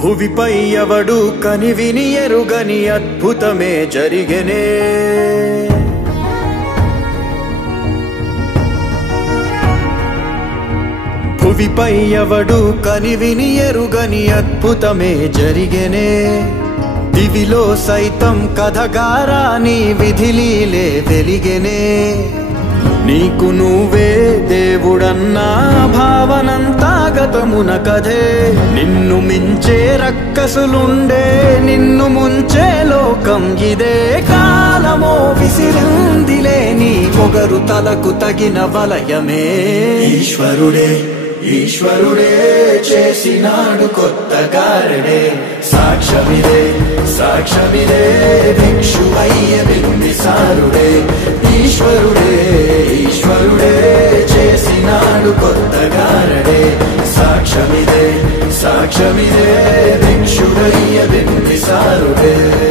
భువిపై ఎవడు కనివిని ఎరుగని అద్భుతమే జరిగెనే. భువిపై ఎవడు కనివిని ఎరుగని అద్భుతమే జరిగెనే. దివిలో సైతం కథగారాని విధిలీలే వెలిగెనే. నీకు నువ్వే దేవుడన్నా భావనంతా గతమున కథే. నిన్ను మించే రక్కసులుండే, నిన్ను ముంచే లోకం ఇదే. కాలమో విసిరిందిలే నీ పొగరు తలకు తగిన వలయమే. ఈశ్వరుడే ఈశ్వరుడే చేసినాడు కొత్త గారడే. సాక్ష్యమిదే సాక్ష్యమిదే భిక్షువయ్య బింబిసారుడే. ఈశ్వరుడే ఈశ్వరుడే చేసినాడు కొత్త గారడే. సాక్ష్యమిదే సాక్ష్యమిదే భిక్షువయ్య బింబిసారుడే.